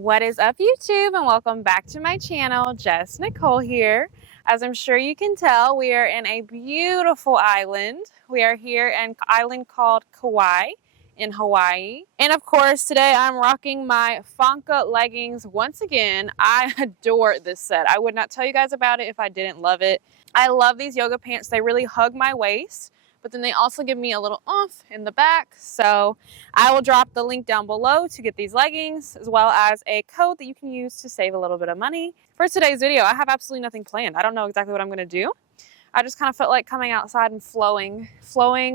What is up, YouTube, and welcome back to my channel. Jess Nicole here. As I'm sure you can tell, we are in a beautiful island. We are here in an island called Kauai in Hawaii. And of course, today I'm rocking my FANKA leggings once again. I adore this set. I would not tell you guys about it if I didn't love it. I love these yoga pants. They really hug my waist, but then they also give me a little oomph in the back. So I will drop the link down below to get these leggings, as well as a code that you can use to save a little bit of money. For today's video, I have absolutely nothing planned. I don't know exactly what I'm gonna do. I just kind of felt like coming outside and flowing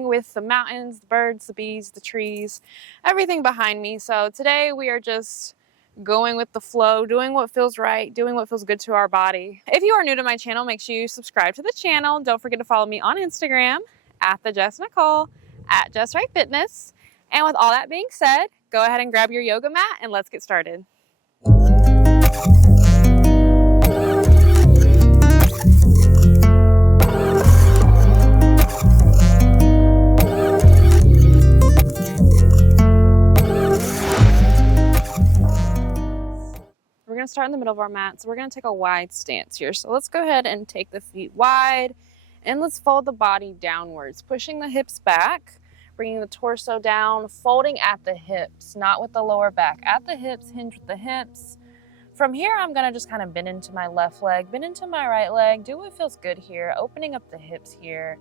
with the mountains, the birds, the bees, the trees, everything behind me. So today we are just going with the flow, doing what feels right, doing what feels good to our body. If you are new to my channel, make sure you subscribe to the channel. Don't forget to follow me on Instagram at the Jess Nicole, at Jess Right Fitness. And with all that being said, go ahead and grab your yoga mat and let's get started. We're going to start in the middle of our mat, so we're going to take a wide stance here. So let's go ahead and take the feet wide, and let's fold the body downwards, pushing the hips back, bringing the torso down, folding at the hips, not with the lower back. At the hips, hinge with the hips. From here, I'm going to just kind of bend into my left leg, bend into my right leg, do what feels good here, opening up the hips here,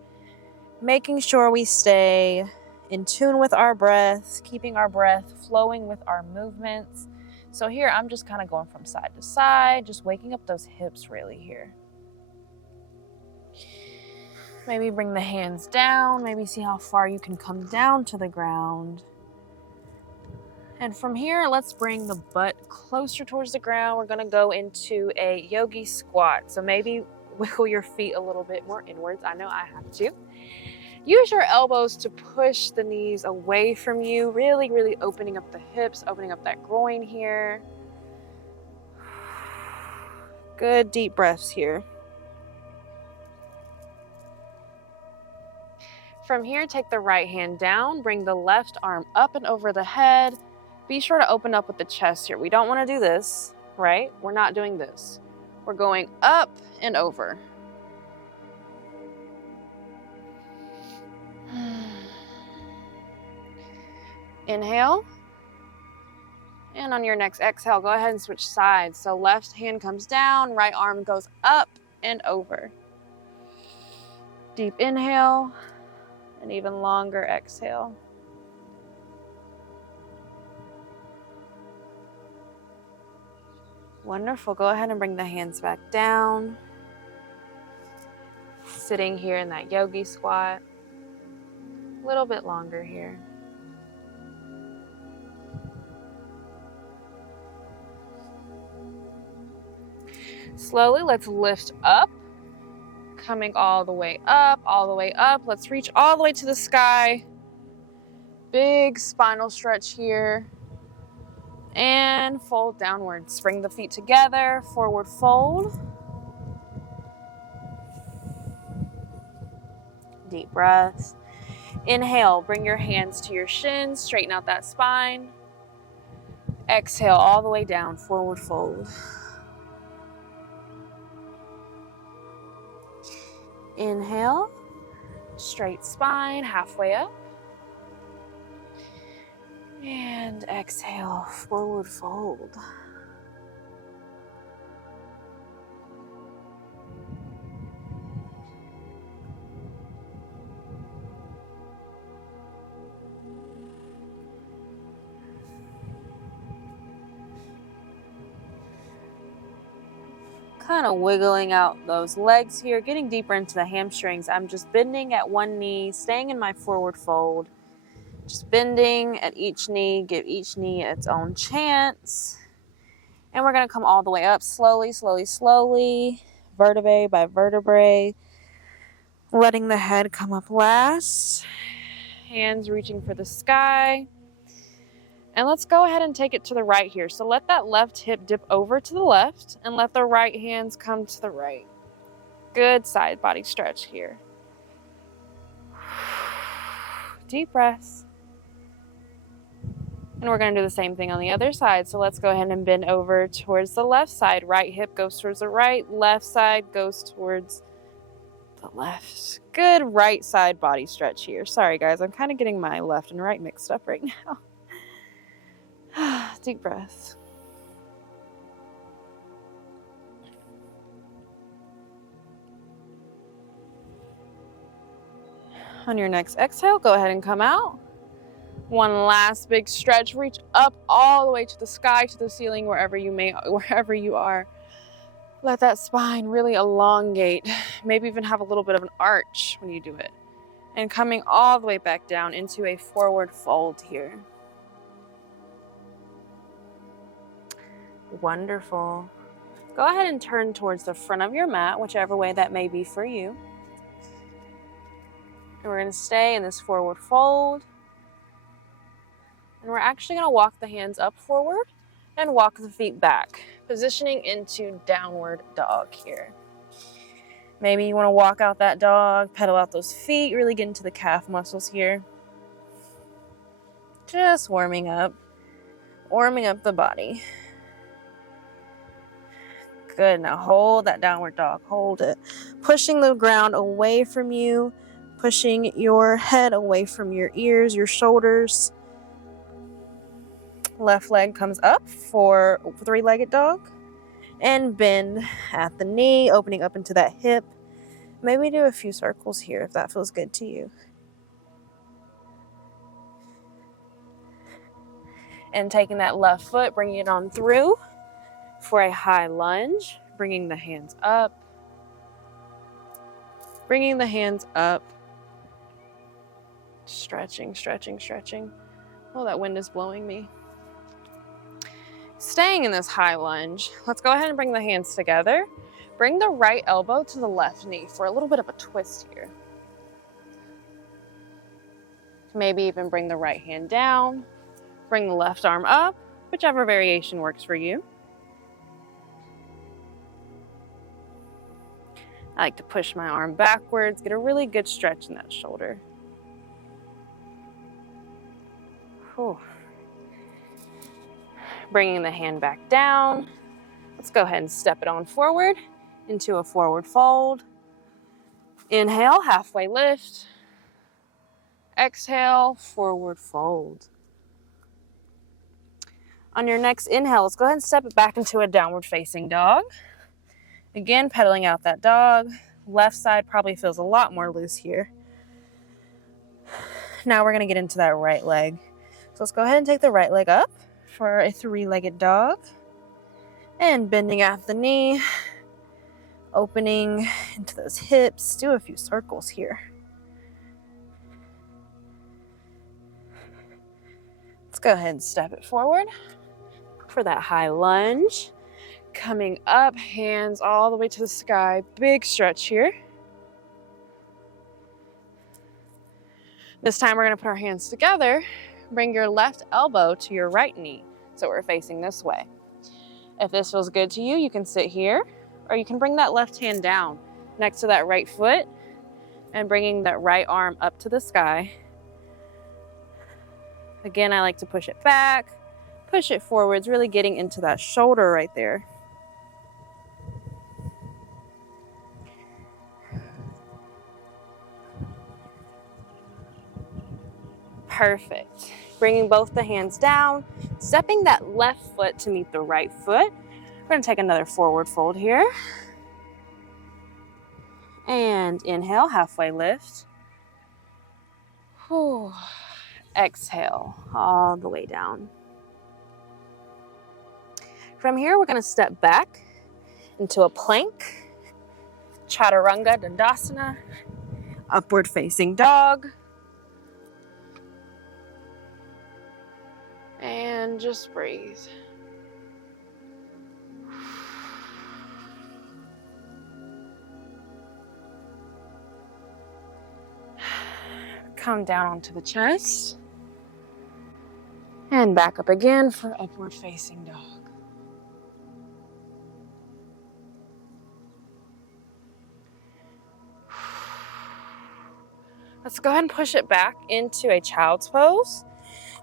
making sure we stay in tune with our breath, keeping our breath flowing with our movements. So here, I'm just kind of going from side to side, just waking up those hips really here. Maybe bring the hands down, maybe see how far you can come down to the ground. And from here, let's bring the butt closer towards the ground. We're gonna go into a yogi squat. So maybe wiggle your feet a little bit more inwards. I know I have to. Use your elbows to push the knees away from you, really, really opening up the hips, opening up that groin here. Good deep breaths here. From here, take the right hand down, bring the left arm up and over the head. Be sure to open up with the chest here. We don't want to do this, right? We're not doing this. We're going up and over. Inhale. And on your next exhale, go ahead and switch sides. So left hand comes down, right arm goes up and over. Deep inhale, and even longer exhale. Wonderful. Go ahead and bring the hands back down. Sitting here in that yogi squat. A little bit longer here. Slowly, let's lift up. Coming all the way up, all the way up. Let's reach all the way to the sky. Big spinal stretch here. And fold downwards. Bring the feet together, forward fold. Deep breaths. Inhale, bring your hands to your shins, straighten out that spine. Exhale all the way down, forward fold. Inhale, straight spine, halfway up. And exhale, forward fold. Kind of wiggling out those legs here, getting deeper into the hamstrings. I'm just bending at one knee, staying in my forward fold. Just bending at each knee, give each knee its own chance. And we're going to come all the way up slowly, slowly, slowly, vertebrae by vertebrae. Letting the head come up last. Hands reaching for the sky. And let's go ahead and take it to the right here. So let that left hip dip over to the left and let the right hands come to the right. Good side body stretch here. Deep breaths. And we're going to do the same thing on the other side. So let's go ahead and bend over towards the left side. Right hip goes towards the right, left side goes towards the left. Good right side body stretch here. Sorry guys, I'm kind of getting my left and right mixed up right now. Deep breaths. On your next exhale, go ahead and come out. One last big stretch. Reach up all the way to the sky, to the ceiling, wherever you are. Let that spine really elongate. Maybe even have a little bit of an arch when you do it. And coming all the way back down into a forward fold here. Wonderful. Go ahead and turn towards the front of your mat, whichever way that may be for you. And we're going to stay in this forward fold. And we're actually going to walk the hands up forward and walk the feet back, positioning into downward dog here. Maybe you want to walk out that dog, pedal out those feet, really get into the calf muscles here. Just warming up the body. Good, now hold that downward dog, hold it. Pushing the ground away from you, pushing your head away from your ears, your shoulders. Left leg comes up for three-legged dog. And bend at the knee, opening up into that hip. Maybe do a few circles here if that feels good to you. And taking that left foot, bringing it on through for a high lunge. Bringing the hands up. Bringing the hands up. Stretching, stretching, stretching. Oh, that wind is blowing me. Staying in this high lunge, let's go ahead and bring the hands together. Bring the right elbow to the left knee for a little bit of a twist here. Maybe even bring the right hand down. Bring the left arm up, whichever variation works for you. I like to push my arm backwards, get a really good stretch in that shoulder. Whew. Bringing the hand back down. Let's go ahead and step it on forward into a forward fold. Inhale, halfway lift. Exhale, forward fold. On your next inhale, let's go ahead and step it back into a downward facing dog. Again, pedaling out that dog. Left side probably feels a lot more loose here. Now we're going to get into that right leg. So let's go ahead and take the right leg up for a three-legged dog. And bending at the knee, opening into those hips. Do a few circles here. Let's go ahead and step it forward for that high lunge. Coming up, hands all the way to the sky. Big stretch here. This time we're going to put our hands together. Bring your left elbow to your right knee so we're facing this way. If this feels good to you, you can sit here, or you can bring that left hand down next to that right foot and bringing that right arm up to the sky. Again, I like to push it back, push it forwards, really getting into that shoulder right there. Perfect. Bringing both the hands down, stepping that left foot to meet the right foot. We're going to take another forward fold here. And inhale, halfway lift. Whew. Exhale, all the way down. From here, we're going to step back into a plank, chaturanga dandasana, upward facing dog. And just breathe. Come down onto the chest. And back up again for upward facing dog. Let's go ahead and push it back into a child's pose.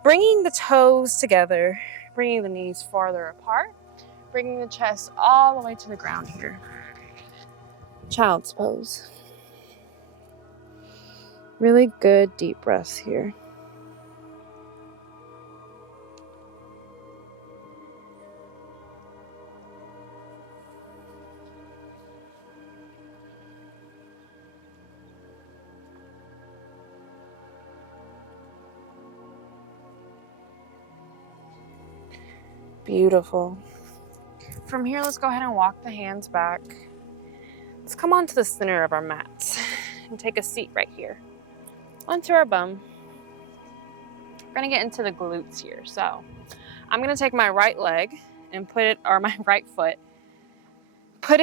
Bringing the toes together, bringing the knees farther apart, bringing the chest all the way to the ground here. Child's pose. Really good deep breaths here. Beautiful. From here, let's go ahead and walk the hands back. Let's come onto the center of our mats and take a seat right here onto our bum. We're gonna get into the glutes here. So I'm gonna take my right leg and put it, or my right foot, put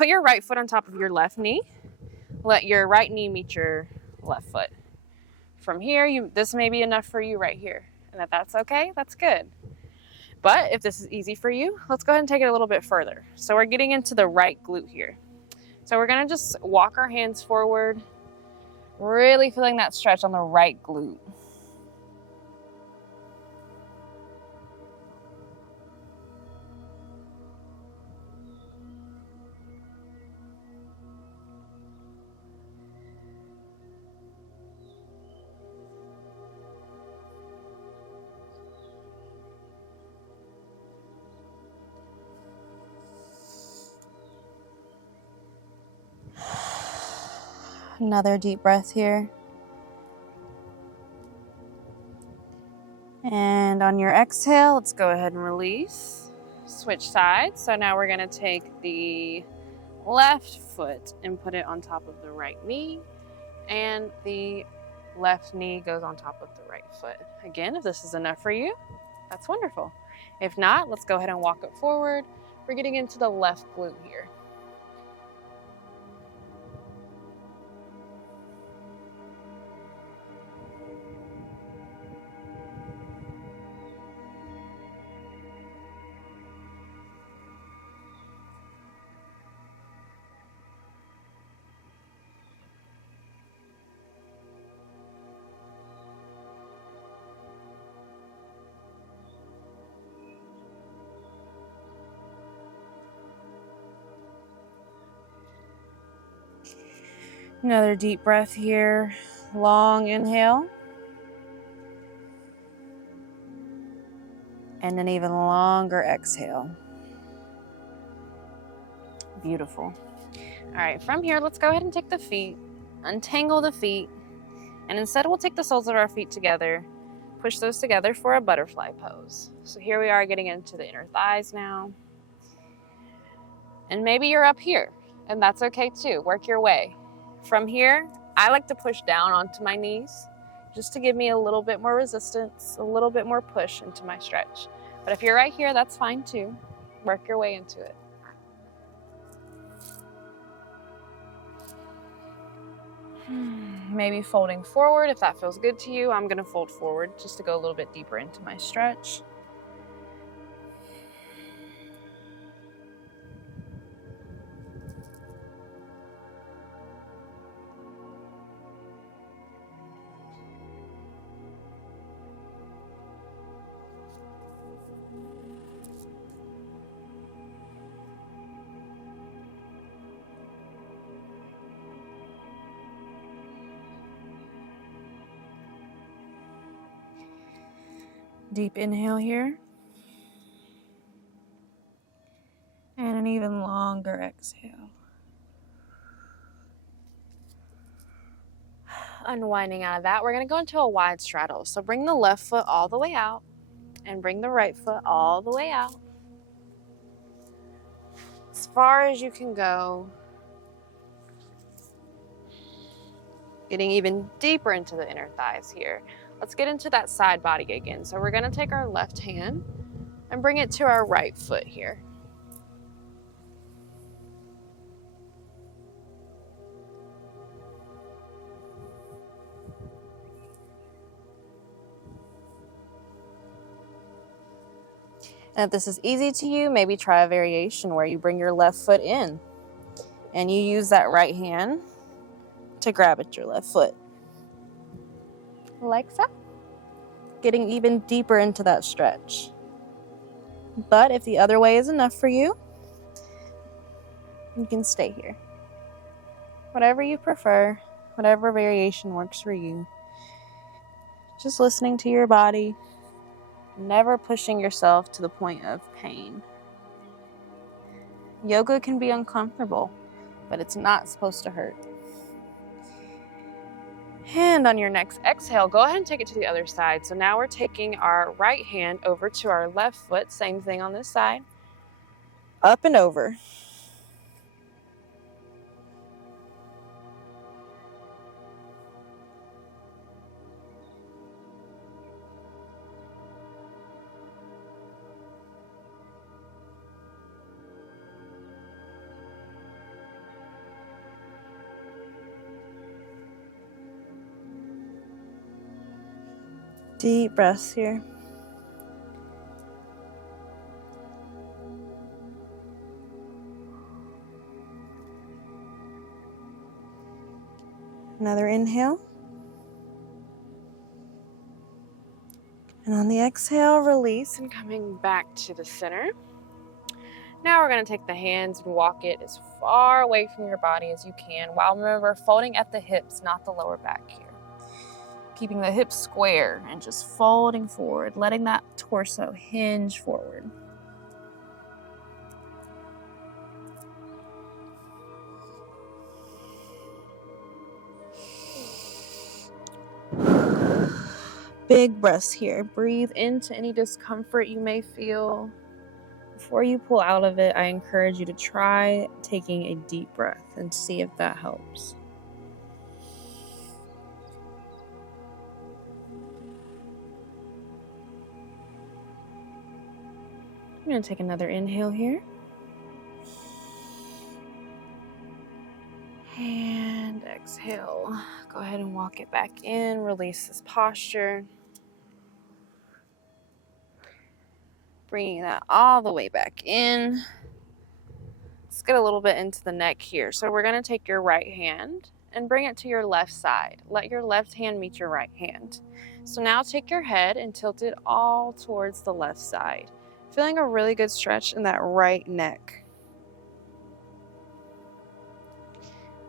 your right foot on top of your left knee. Let your right knee meet your left foot. From here, this may be enough for you right here. And if that's okay, that's good. But if this is easy for you, let's go ahead and take it a little bit further. So we're getting into the right glute here. So we're gonna just walk our hands forward, really feeling that stretch on the right glute. Another deep breath here. And on your exhale, let's go ahead and release. Switch sides. So now we're going to take the left foot and put it on top of the right knee. And the left knee goes on top of the right foot. Again, if this is enough for you, that's wonderful. If not, let's go ahead and walk it forward. We're getting into the left glute here. Another deep breath here. Long inhale. And an even longer exhale. Beautiful. All right, from here, let's go ahead and take the feet, untangle the feet, and instead we'll take the soles of our feet together, push those together for a butterfly pose. So here we are getting into the inner thighs now. And maybe you're up here, and that's okay too. Work your way. From here, I like to push down onto my knees just to give me a little bit more resistance, a little bit more push into my stretch. But if you're right here, that's fine too. Work your way into it. Maybe folding forward if that feels good to you. I'm going to fold forward just to go a little bit deeper into my stretch. Deep inhale here. And an even longer exhale. Unwinding out of that, we're going to go into a wide straddle. So bring the left foot all the way out and bring the right foot all the way out. As far as you can go. Getting even deeper into the inner thighs here. Let's get into that side body again. So we're going to take our left hand and bring it to our right foot here. And if this is easy to you, maybe try a variation where you bring your left foot in and you use that right hand to grab at your left foot. Like so. getting even deeper into that stretch. But if the other way is enough for you, you can stay here. Whatever you prefer, whatever variation works for you. Just listening to your body, never pushing yourself to the point of pain. Yoga can be uncomfortable, but it's not supposed to hurt. And on your next exhale, go ahead and take it to the other side. So now we're taking our right hand over to our left foot. Same thing on this side. Up and over. Deep breaths here. Another inhale. And on the exhale, release and coming back to the center. Now we're going to take the hands and walk it as far away from your body as you can, while remember folding at the hips, not the lower back here. Keeping the hips square and just folding forward, letting that torso hinge forward. Big breaths here. Breathe into any discomfort you may feel. Before you pull out of it, I encourage you to try taking a deep breath and see if that helps. I'm going to take another inhale here. And exhale. Go ahead and walk it back in. Release this posture. Bringing that all the way back in. Let's get a little bit into the neck here. So we're going to take your right hand and bring it to your left side. Let your left hand meet your right hand. So now take your head and tilt it all towards the left side. Feeling a really good stretch in that right neck.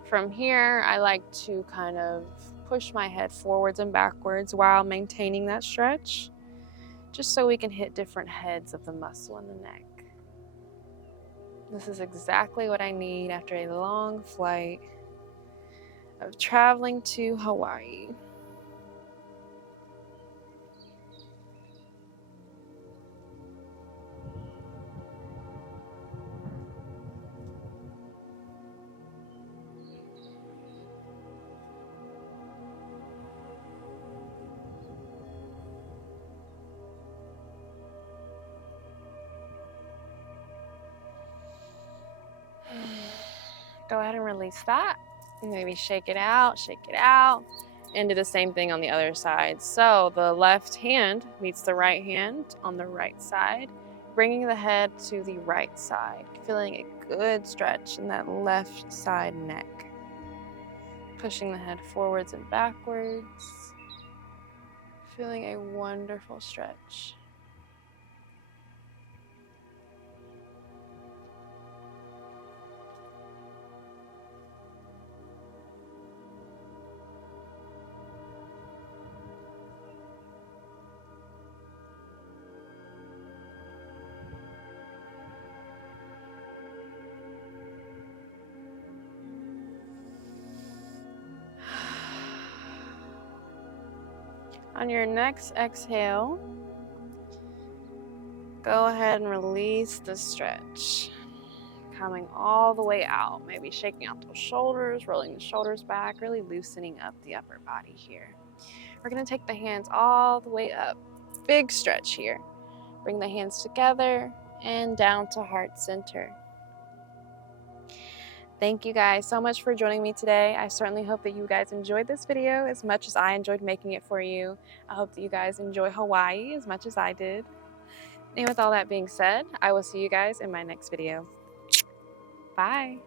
From here, I like to kind of push my head forwards and backwards while maintaining that stretch, just so we can hit different heads of the muscle in the neck. This is exactly what I need after a long flight of traveling to Hawaii. Go ahead and release that. Maybe shake it out, and do the same thing on the other side. So the left hand meets the right hand on the right side, bringing the head to the right side, feeling a good stretch in that left side neck. Pushing the head forwards and backwards, feeling a wonderful stretch. On your next exhale, go ahead and release the stretch. Coming all the way out, maybe shaking out those shoulders, rolling the shoulders back, really loosening up the upper body here. We're going to take the hands all the way up. Big stretch here. Bring the hands together and down to heart center. Thank you guys so much for joining me today. I certainly hope that you guys enjoyed this video as much as I enjoyed making it for you. I hope that you guys enjoy Hawaii as much as I did. And with all that being said, I will see you guys in my next video. Bye.